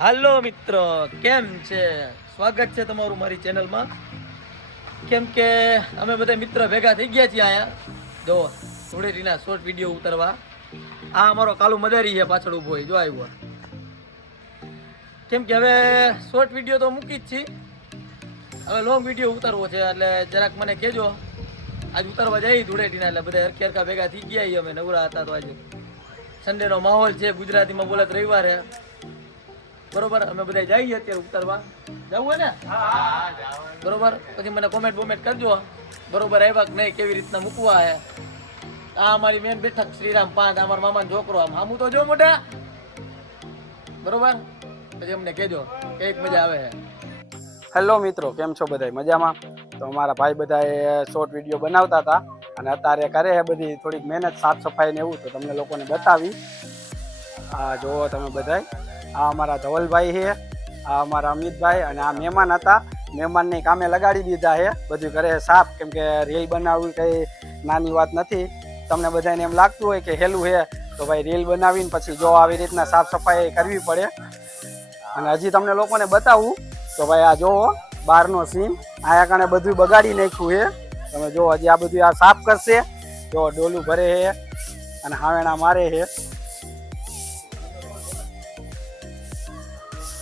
હાલો મિત્રો, કેમ છે? સ્વાગત છે તમારું મારી ચેનલમાં. કેમ કે અમે બધા મિત્ર ભેગા થઈ ગયા છીએ અહીંયા જો ધૂળેટીના શોર્ટ વિડીયો ઉતારવા. આ અમારો કાલુ મદારી છે પાછળ ઊભો હોય, જો આવ્યો. કેમ કે હવે શોર્ટ વિડીયો તો મૂકી જ છી, હવે લોંગ વિડીયો ઉતારવો છે. એટલે જરાક મને કહેજો. આજ ઉતારવા જઈએ ધૂળેટીના, એટલે બધા હરખી હરખા ભેગા થઈ ગયા. અમે નવરા હતા તો આજે સન્ડેનો માહોલ છે, ગુજરાતીમાં બોલે રવિવારે, બરોબર. અમે બધા જઈએ અત્યારે ઉતારવા. જવું હોય ને? બરોબર. પછી મને કોમેન્ટ બોમેન્ટ કરજો, બરોબર આવ્યા કે નહીં, કેવી રીતના મૂકવા હે. આ અમારી મેન બેઠક શ્રીરામ 5, અમારા મામાનો છોકરો. આમ આમું તો જો મોટા, બરોબર. પછી અમને કહેજો કઈક મજા આવે છે. હેલો મિત્રો, કેમ છો બધા? મજામાં? તો અમારા ભાઈ બધા શોર્ટ વિડીયો બનાવતા હતા અને અત્યારે કરે છે બધી થોડીક મહેનત, સાફ સફાઈ ને એવું, તો તમને લોકોને બતાવી. આ જુઓ તમે બધા, આ અમારા ધવલભાઈ છે, આ અમારા અમિતભાઈ, અને આ મહેમાન હતા. મહેમાનને કામે લગાડી દીધા છે, બધું કરે છે સાફ. કેમ કે રીલ બનાવવી કંઈ નાની વાત નથી. તમને બધાને એમ લાગતું હોય કે હેલું છે, તો ભાઈ રીલ બનાવીને પછી જો આવી રીતના સાફ સફાઈ કરવી પડે. અને હજી તમને લોકોને બતાવું તો ભાઈ આ જોવો બહારનો સીન. આયા કારણે બધું બગાડી નાખ્યું છે. તમે જો હજી આ બધું આ સાફ કરશે. જો ડોલું ભરે છે અને હાવેણા મારે છે.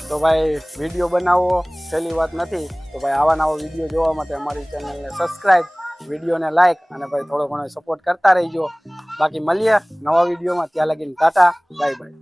તો ભાઈ વિડીયો બનાવવો સહેલી વાત નથી. તો ભાઈ આવા નવા વિડીયો જોવા માટે અમારી ચેનલને સબસ્ક્રાઈબ, વિડીયોને લાઈક અને ભાઈ થોડો ઘણો સપોર્ટ કરતા રહીજો. બાકી મળીએ નવા વિડીયોમાં. ત્યાં લગીને ટાટા, બાય બાય.